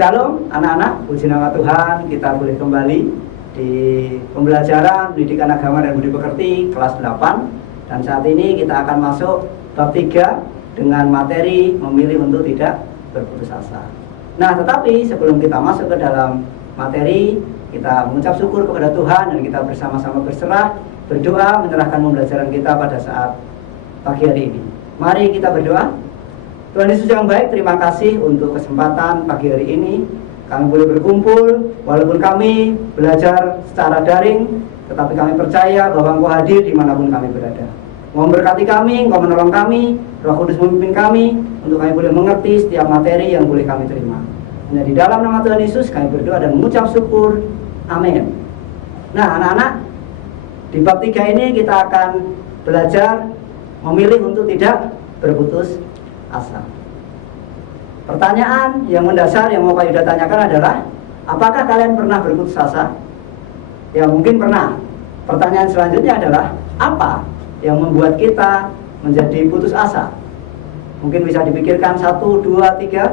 Shalom anak-anak, puji nama Tuhan, kita boleh kembali di pembelajaran pendidikan agama dan budi pekerti kelas 8. Dan saat ini kita akan masuk bab 3 dengan materi memilih untuk tidak berputus asa. Nah, tetapi sebelum kita masuk ke dalam materi, kita mengucap syukur kepada Tuhan dan kita bersama-sama berserah, berdoa, menyerahkan pembelajaran kita pada saat pagi hari ini. Mari kita berdoa. Tuhan Yesus yang baik, terima kasih untuk kesempatan pagi hari ini. Kami boleh berkumpul, walaupun kami belajar secara daring, tetapi kami percaya bahwa Engkau hadir dimanapun kami berada. Engkau memberkati kami, Engkau menolong kami, Roh Kudus memimpin kami, untuk kami boleh mengerti setiap materi yang boleh kami terima. Hanya di dalam nama Tuhan Yesus kami berdoa dan mengucap syukur. Amin. Nah, anak-anak, di bab 3 ini kita akan belajar memilih untuk tidak berputus asa. Pertanyaan yang mendasar yang mau Pak Yuda tanyakan adalah, apakah kalian pernah berputus asa? Ya, mungkin pernah. Pertanyaan selanjutnya adalah, apa yang membuat kita menjadi putus asa? Mungkin bisa dipikirkan 1, 2, 3,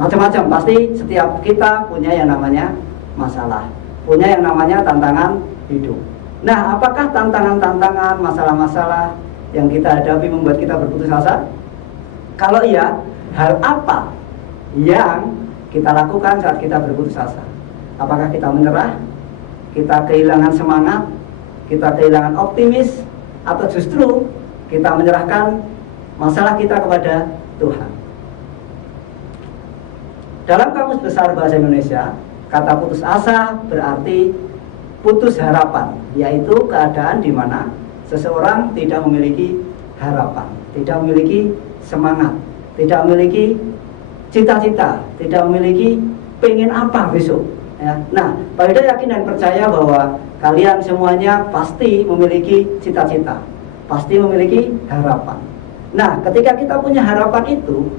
macam-macam. Pasti setiap kita punya yang namanya masalah, punya yang namanya tantangan hidup. Nah, apakah tantangan-tantangan, masalah-masalah yang kita hadapi membuat kita berputus asa? Kalau iya, hal apa yang kita lakukan saat kita berputus asa? Apakah kita menyerah? Kita kehilangan semangat? Kita kehilangan optimis? Atau justru kita menyerahkan masalah kita kepada Tuhan? Dalam Kamus Besar Bahasa Indonesia, kata putus asa berarti putus harapan, yaitu keadaan di mana seseorang tidak memiliki harapan, tidak memiliki semangat, tidak memiliki cita-cita, tidak memiliki pengen apa besok, ya. Nah, Pak Yuda yakin dan percaya bahwa kalian semuanya pasti memiliki cita-cita, pasti memiliki harapan. Nah, ketika kita punya harapan itu,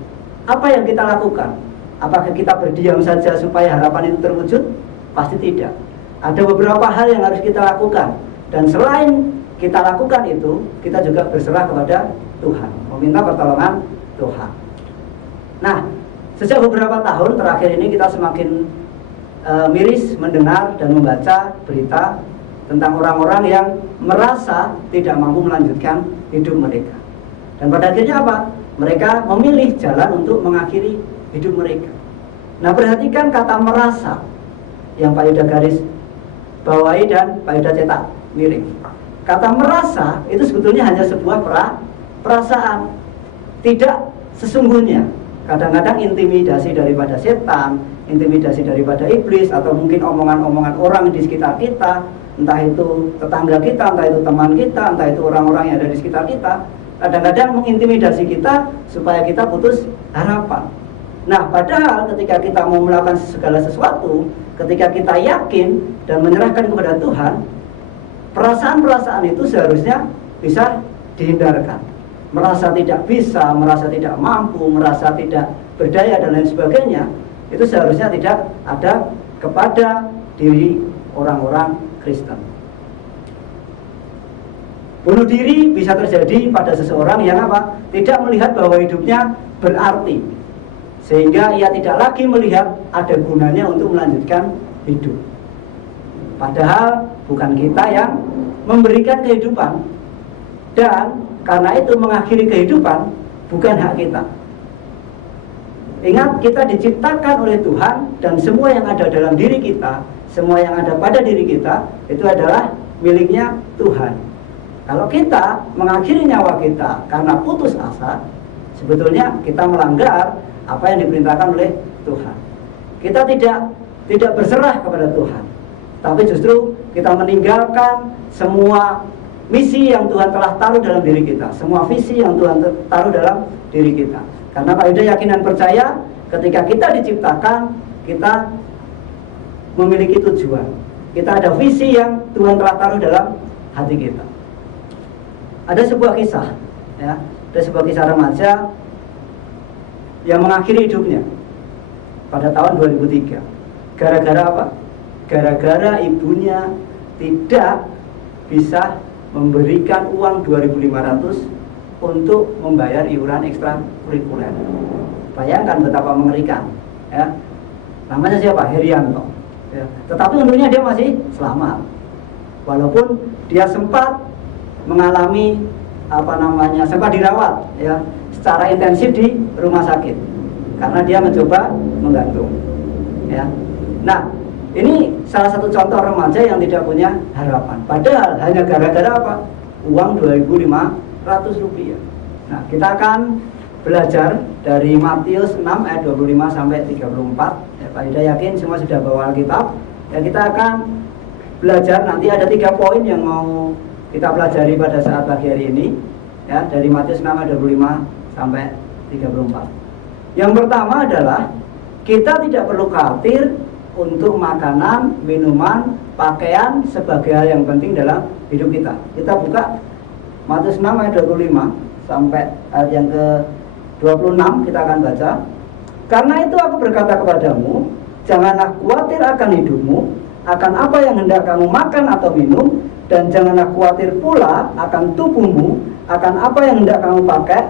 apa yang kita lakukan? Apakah kita berdiam saja supaya harapan itu terwujud? Pasti tidak. Ada beberapa hal yang harus kita lakukan, dan selain kita lakukan itu, kita juga berserah kepada Tuhan, meminta pertolongan Tuhan. Nah, sejak beberapa tahun terakhir ini kita semakin miris mendengar dan membaca berita tentang orang-orang yang merasa tidak mampu melanjutkan hidup mereka. Dan pada akhirnya apa? Mereka memilih jalan untuk mengakhiri hidup mereka. Nah, perhatikan kata merasa yang Pak Yuda garis bawahi dan Pak Yuda cetak miring. Kata merasa itu sebetulnya hanya sebuah perasaan, tidak sesungguhnya. Kadang-kadang intimidasi daripada setan, intimidasi daripada iblis, atau mungkin omongan-omongan orang di sekitar kita, entah itu tetangga kita, entah itu teman kita, entah itu orang-orang yang ada di sekitar kita, kadang-kadang mengintimidasi kita supaya kita putus harapan. Nah, padahal ketika kita mau melakukan segala sesuatu, ketika kita yakin dan menyerahkan kepada Tuhan, perasaan-perasaan itu seharusnya bisa dihindarkan. Merasa tidak bisa, merasa tidak mampu, merasa tidak berdaya dan lain sebagainya, itu seharusnya tidak ada kepada diri orang-orang Kristen. Bunuh diri bisa terjadi pada seseorang yang apa? Tidak melihat bahwa hidupnya berarti, sehingga ia tidak lagi melihat ada gunanya untuk melanjutkan hidup. Padahal bukan kita yang memberikan kehidupan, dan karena itu mengakhiri kehidupan bukan hak kita. Ingat, kita diciptakan oleh Tuhan, dan semua yang ada dalam diri kita, semua yang ada pada diri kita, itu adalah miliknya Tuhan. Kalau kita mengakhiri nyawa kita karena putus asa, sebetulnya kita melanggar apa yang diperintahkan oleh Tuhan. Kita tidak berserah kepada Tuhan, tapi justru kita meninggalkan semua misi yang Tuhan telah taruh dalam diri kita, semua visi yang Tuhan taruh dalam diri kita. Karena Pak Yuda yakin dan percaya, ketika kita diciptakan, kita memiliki tujuan. Kita ada visi yang Tuhan telah taruh dalam hati kita. Ada sebuah kisah, ya, ada sebuah kisah remaja yang mengakhiri hidupnya pada tahun 2003. Gara-gara apa? Gara-gara ibunya tidak bisa memberikan uang 2.500 untuk membayar iuran ekstra kurikuler. Bayangkan betapa mengerikan, ya. namanya siapa? Herianto. Ya. Tetapi untungnya dia masih selamat, walaupun dia sempat mengalami sempat dirawat ya secara intensif di rumah sakit karena dia mencoba menggantung. Ya. Nah, ini salah satu contoh remaja yang tidak punya harapan. Padahal hanya gara-gara apa? Uang 2.500 rupiah. Nah, kita akan belajar dari Matius 6 ayat 25 sampai 34. Ya, Pak Ida yakin semua sudah bawa Alkitab. Ya, kita akan belajar, nanti ada 3 poin yang mau kita pelajari pada saat pagi hari ini. Ya, dari Matius 6 ayat 25 sampai 34. Yang pertama adalah kita tidak perlu khawatir untuk makanan, minuman, pakaian sebagai hal yang penting dalam hidup kita. Kita buka Matius 6 ayat 25 sampai ayat yang ke-26 kita akan baca. Karena itu aku berkata kepadamu, janganlah khawatir akan hidupmu, akan apa yang hendak kamu makan atau minum, dan janganlah khawatir pula akan tubuhmu, akan apa yang hendak kamu pakai.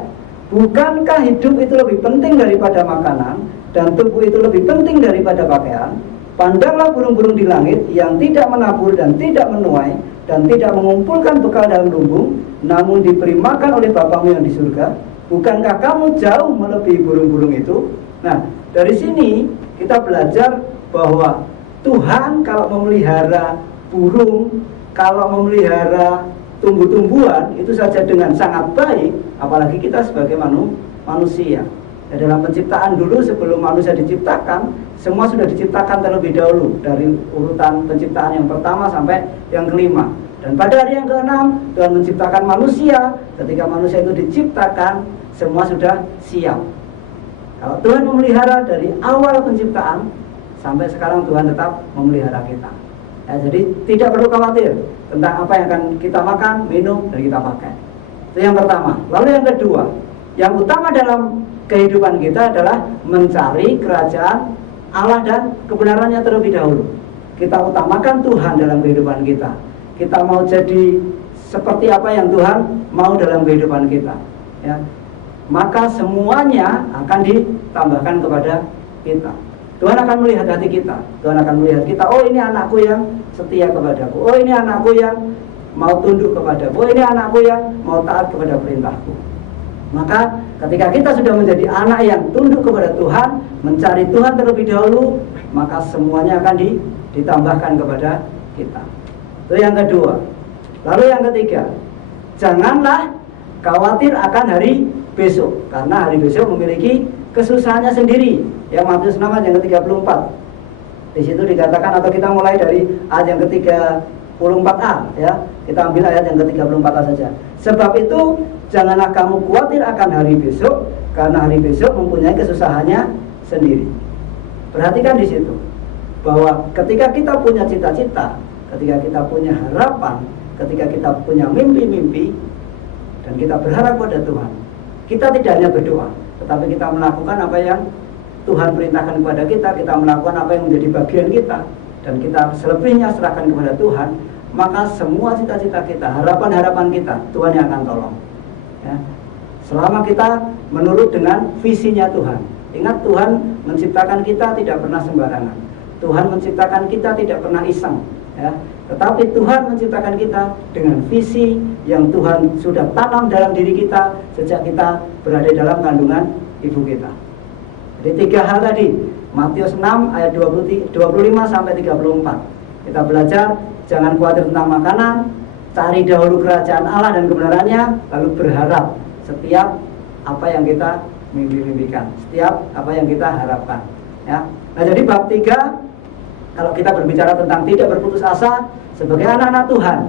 Bukankah hidup itu lebih penting daripada makanan, dan tubuh itu lebih penting daripada pakaian? Pandanglah burung-burung di langit yang tidak menabur dan tidak menuai dan tidak mengumpulkan bekal dalam lumbung, namun diberi makan oleh Bapamu yang di surga. Bukankah kamu jauh melebihi burung-burung itu? Nah, dari sini kita belajar bahwa Tuhan kalau memelihara burung, kalau memelihara tumbuh-tumbuhan itu saja dengan sangat baik, apalagi kita sebagai manusia. Ya, dalam penciptaan dulu sebelum manusia diciptakan, semua sudah diciptakan terlebih dahulu dari urutan penciptaan yang pertama sampai yang kelima. Dan pada hari yang keenam Tuhan menciptakan manusia. Ketika manusia itu diciptakan, semua sudah siap. Kalau Tuhan memelihara dari awal penciptaan sampai sekarang, Tuhan tetap memelihara kita. Ya, jadi tidak perlu khawatir tentang apa yang akan kita makan, minum, dan kita pakai. Itu yang pertama. Lalu yang kedua, yang utama dalam kehidupan kita adalah mencari kerajaan Allah dan kebenarannya terlebih dahulu. Kita utamakan Tuhan dalam kehidupan kita. Kita mau jadi seperti apa yang Tuhan mau dalam kehidupan kita, ya. Maka semuanya akan ditambahkan kepada kita. Tuhan akan melihat hati kita. Tuhan akan melihat kita, oh ini anakku yang setia kepadaku, oh ini anakku yang mau tunduk kepadaku, oh ini anakku yang mau taat kepada perintahku. Maka ketika kita sudah menjadi anak yang tunduk kepada Tuhan, mencari Tuhan terlebih dahulu, maka semuanya akan ditambahkan kepada kita. Itu yang kedua. Lalu yang ketiga, janganlah khawatir akan hari besok, karena hari besok memiliki kesusahannya sendiri. Yang Matius 6 ayat yang ke-34. Di situ dikatakan, atau kita mulai dari ayat yang ke-34a, ya. Kita ambil ayat yang ke-34a saja. Sebab itu janganlah kamu khawatir akan hari besok, karena hari besok mempunyai kesusahannya sendiri. Perhatikan di situ bahwa ketika kita punya cita-cita, ketika kita punya harapan, ketika kita punya mimpi-mimpi, dan kita berharap pada Tuhan, kita tidak hanya berdoa, tetapi kita melakukan apa yang Tuhan perintahkan kepada kita melakukan apa yang menjadi bagian kita, dan kita selebihnya serahkan kepada Tuhan, maka semua cita-cita kita, harapan-harapan kita, Tuhan yang akan tolong. Ya. Selama kita menurut dengan visinya Tuhan. Ingat, Tuhan menciptakan kita tidak pernah sembarangan. Tuhan menciptakan kita tidak pernah iseng, ya. Tetapi Tuhan menciptakan kita dengan visi yang Tuhan sudah tanam dalam diri kita sejak kita berada dalam kandungan ibu kita. Jadi 3 hal tadi, Matius 6 ayat 25 sampai 34. Kita belajar jangan khawatir tentang makanan, cari dahulu kerajaan Allah dan kebenarannya, lalu berharap setiap apa yang kita mimpi-mimpikan, setiap apa yang kita harapkan, ya. Nah, jadi bab 3, kalau kita berbicara tentang tidak berputus asa sebagai anak-anak Tuhan,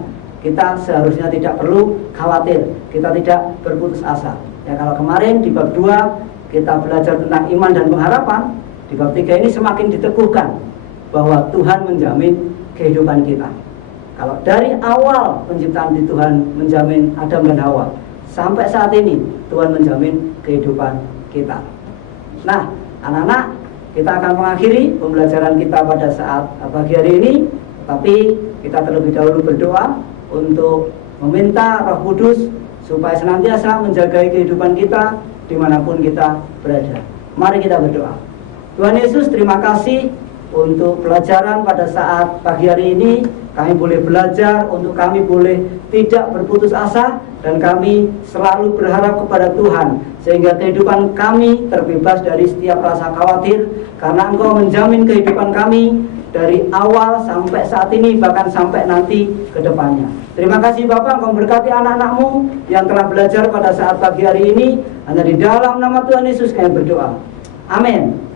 kita seharusnya tidak perlu khawatir, kita tidak berputus asa. Ya, kalau kemarin di bab 2 kita belajar tentang iman dan pengharapan, di bab 3 ini semakin diteguhkan bahwa Tuhan menjamin kehidupan kita. Kalau dari awal penciptaan di Tuhan menjamin Adam dan Hawa, sampai saat ini Tuhan menjamin kehidupan kita. Nah, anak-anak, kita akan mengakhiri pembelajaran kita pada saat pagi hari ini, tapi kita terlebih dahulu berdoa untuk meminta Roh Kudus supaya senantiasa menjaga kehidupan kita dimanapun kita berada. Mari kita berdoa. Tuhan Yesus, terima kasih untuk pelajaran pada saat pagi hari ini. Kami boleh belajar, untuk kami boleh tidak berputus asa, dan kami selalu berharap kepada Tuhan, sehingga kehidupan kami terbebas dari setiap rasa khawatir, karena Engkau menjamin kehidupan kami dari awal sampai saat ini, bahkan sampai nanti ke depannya. Terima kasih Bapak, Engkau memberkati anak-anak-Mu yang telah belajar pada saat pagi hari ini. Hanya di dalam nama Tuhan Yesus kami berdoa. Amin.